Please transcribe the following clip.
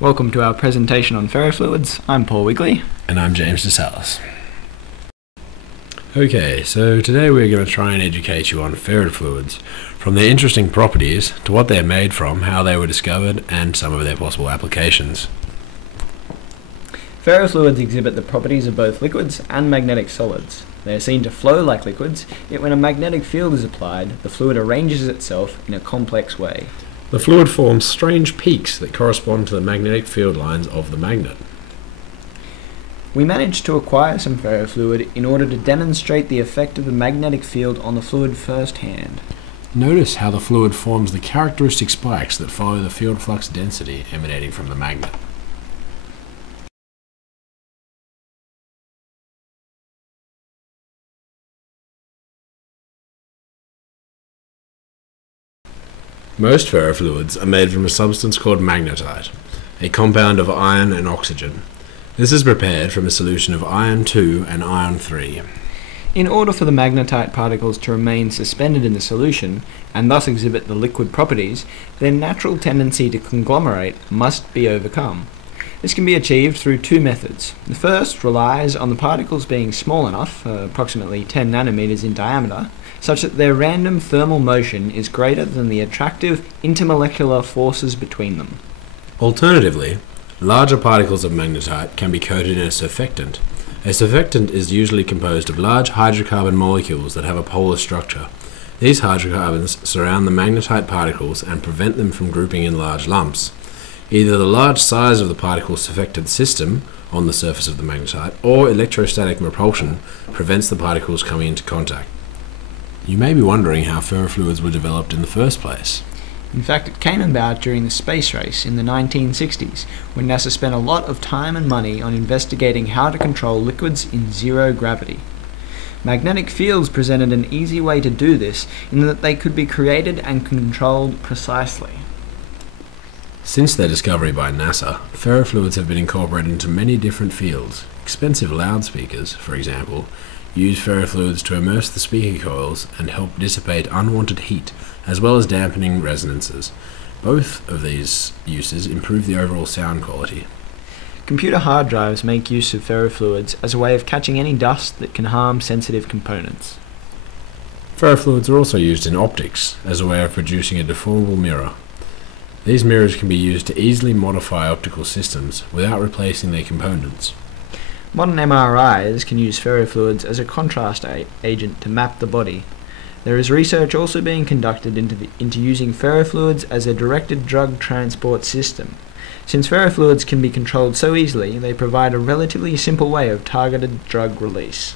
Welcome to our presentation on ferrofluids. I'm Paul Wigley. And I'm James Salis. Okay, so today we're going to try and educate you on ferrofluids, from their interesting properties to what they're made from, how they were discovered, and some of their possible applications. Ferrofluids exhibit the properties of both liquids and magnetic solids. They are seen to flow like liquids, yet when a magnetic field is applied, the fluid arranges itself in a complex way. The fluid forms strange peaks that correspond to the magnetic field lines of the magnet. We managed to acquire some ferrofluid in order to demonstrate the effect of the magnetic field on the fluid firsthand. Notice how the fluid forms the characteristic spikes that follow the field flux density emanating from the magnet. Most ferrofluids are made from a substance called magnetite, a compound of iron and oxygen. This is prepared from a solution of iron 2 and iron 3. In order for the magnetite particles to remain suspended in the solution, and thus exhibit the liquid properties, their natural tendency to conglomerate must be overcome. This can be achieved through two methods. The first relies on the particles being small enough, approximately 10 nanometers in diameter, such that their random thermal motion is greater than the attractive intermolecular forces between them. Alternatively, larger particles of magnetite can be coated in a surfactant. A surfactant is usually composed of large hydrocarbon molecules that have a polar structure. These hydrocarbons surround the magnetite particles and prevent them from grouping in large lumps. Either the large size of the particle surfactant system on the surface of the magnetite or electrostatic repulsion prevents the particles coming into contact. You may be wondering how ferrofluids were developed in the first place. In fact, it came about during the space race in the 1960s, when NASA spent a lot of time and money on investigating how to control liquids in zero gravity. Magnetic fields presented an easy way to do this in that they could be created and controlled precisely. Since their discovery by NASA, ferrofluids have been incorporated into many different fields. Expensive loudspeakers, for example, use ferrofluids to immerse the speaker coils and help dissipate unwanted heat, as well as dampening resonances. Both of these uses improve the overall sound quality. Computer hard drives make use of ferrofluids as a way of catching any dust that can harm sensitive components. Ferrofluids are also used in optics as a way of producing a deformable mirror. These mirrors can be used to easily modify optical systems without replacing their components. Modern MRIs can use ferrofluids as a contrast agent to map the body. There is research also being conducted into using ferrofluids as a directed drug transport system. Since ferrofluids can be controlled so easily, they provide a relatively simple way of targeted drug release.